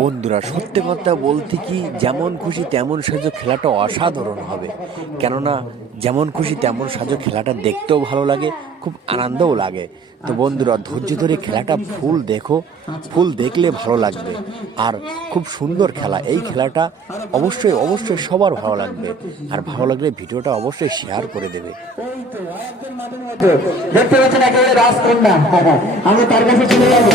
বন্ধুরা সত্যি কথা বলতে কি, যেমন খুশি তেমন সাজো খেলাটা অসাধারণ হবে। কেননা যেমন খুশি তেমন সাজো খেলাটা দেখতেও ভালো লাগে, খুব আনন্দও লাগে। তো বন্ধুরা ধৈর্য ধরে খেলাটা ফুল দেখো, ফুল দেখলে ভালো লাগবে। আর খুব সুন্দর খেলা, এই খেলাটা অবশ্যই অবশ্যই সবার ভালো লাগবে। আর ভালো লাগলে ভিডিওটা অবশ্যই শেয়ার করে দেবে। দেখতে পাচ্ছেন একেবারে রাজকন্যা, আমি তার কাছে চলে যাবো।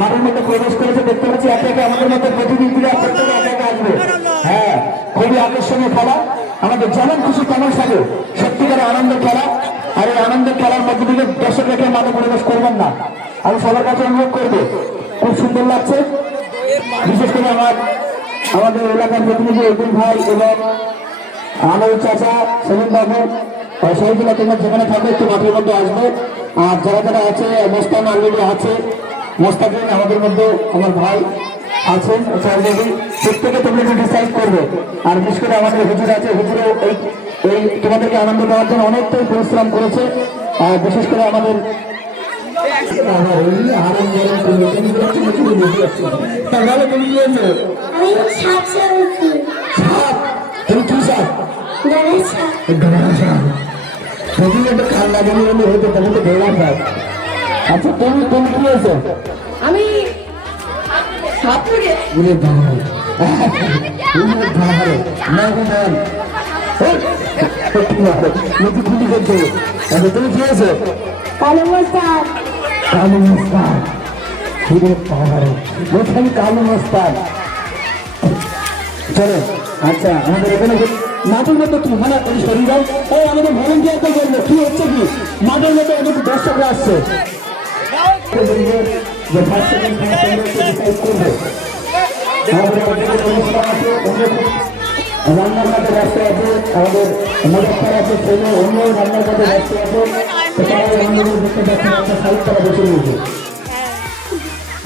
মাঠের মধ্যে প্রবেশ করেছে, দেখতে পাচ্ছি একে একে আমাদের মধ্যে প্রতিনিধিরা প্রত্যেকে একে একে আসবে। হ্যাঁ, খুবই আকর্ষণীয় খেলা, আমাদের যেমন খুশি তেমন সাজে, সত্যিকারের আনন্দের খেলা। আর এই আনন্দের খেলার মধ্যে থেকে দর্শক রেখে মাঠে প্রবেশ করবেন না, আমি সবার কাছে অনুরোধ করবো। খুব সুন্দর লাগছে, বিশেষ করে আমাদের এলাকার প্রতিনিধি এগুল ভাই এবং আনন্দ চাচা, সেলিম বাবু, শহীদুল্লাহ, তোমরা যেখানে থাকবে একটু মাঠের মধ্যে আসবে। আর যারা যারা আছে, মোস্তান অলরেডি আছে, মোস্তাকিন আমাদের মধ্যে আমার ভাই আছেন, প্রত্যেকে তোমরা একটু ডিসাইড করবে। আর বিশেষ করে আমাদের হুজুর আছে, হুজুরও এই তোমাদেরকে আনন্দ দেওয়ার জন্য অনেকটাই পরিশ্রম করেছে। আর বিশেষ করে আমাদের আচ্ছা তুমি কি আছে? আমি তুমি কি আছে? কালো মস্তান। কালো মস্তান, কালো মস্তান। চলো, আচ্ছা আমাদের এখানে মাঠের মধ্যে কি মানে শরীর আমাদের ভলেন্টিয়ারকে বলবো কি হচ্ছে কি মাঠের মধ্যে অনেক দর্শকরা আসছে। রান্নার কাজে ব্যস্ত আছে, আমাদের মজার আছে, ছেলে অন্য রান্নার কাজে ব্যস্ত আছে, দেখতে পাচ্ছি একটা সাইড করা বসে রয়েছে।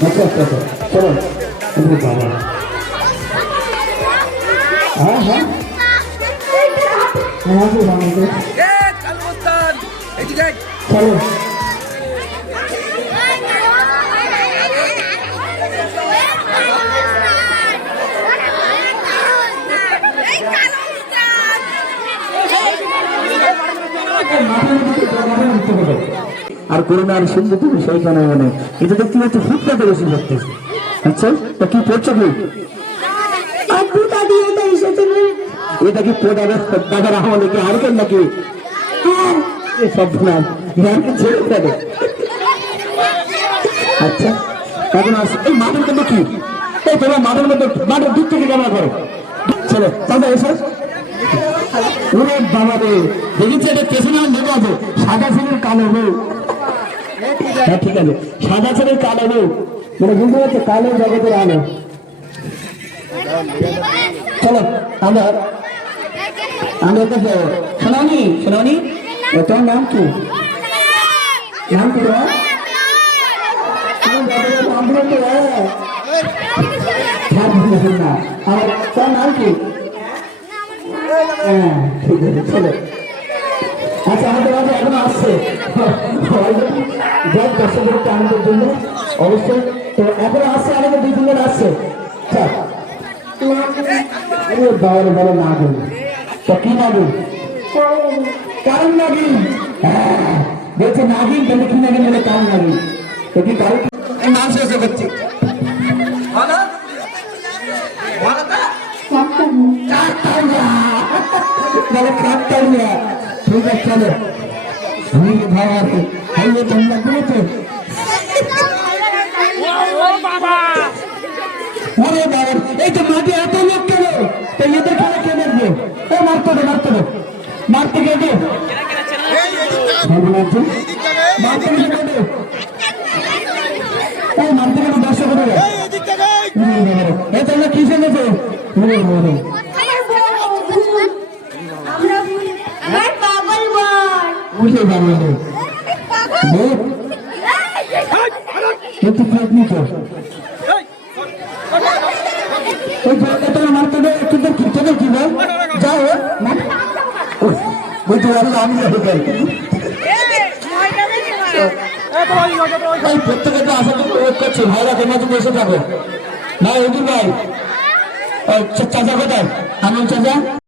আচ্ছা আচ্ছা আচ্ছা, চলো বাবা। হ্যাঁ হ্যাঁ চলো আর করোনার শুনতে তুমি সেইখানে মানে এটা দেখতে পাচ্ছি ফুটপাতে বেশি করতেছে। আচ্ছা তা কি পড়ছো কি? এটা কি দাদার আমলে কি হারকেন নাকি? সব ছেড়ে দেবে। আচ্ছা এখন আসছে এই মাঠের মধ্যে কি এই তোমার মাঠের মধ্যে মাঠের দিক থেকে ক্যামেরা করো ছেলে তাহলে এসে বাবা রে দেখেছি এটা পেছনে লেগে আছে সাদা ছেলের কালো বউ। হ্যাঁ ঠিক আছে, সাদা ছেলের কালো বউ মানে বুঝতে পারছে কালো জগতের আলো। চলো আমরা শোনাওনি শোনাওনি তোমার নাম কি? নাম কি তোমার? তোমার নাম কি? হ্যাঁ ঠিক আছে চলো। আচ্ছা আমাদের মাঝে এখনো আসছে দর্শকদের আনন্দের জন্য অবশ্যই। তো এখনো আসছে আমাদের 2-3 জন আসছে। বাবার বলো না গেল তো কি নাগিন? কারণ নাগিন বলছে নাগিন তাহলে কি নাগিন বলে কারণ নাগিন তো কি কারণ নাম শেষ করছি। ঠিক আছে চলো তোমরা করেছো এই তো মাঠে এত লোক কেন এদের খেলা কে দেখবে? মারতে দে মারতে দে মারতে কে দে মারতে গেলে দর্শক এই তোমরা কি শুনেছো? কিন্তু ওই জলটা তোমার মারতে দেয় একটু কি তোদের কি বল যাও বুঝতে পারলো আমি প্রত্যেকে তো আশা করছি ভাইরা তোমার জন্য এসে যাবে ভাই অদুল ভাই চাচা কোথায় আনন্দ চাচা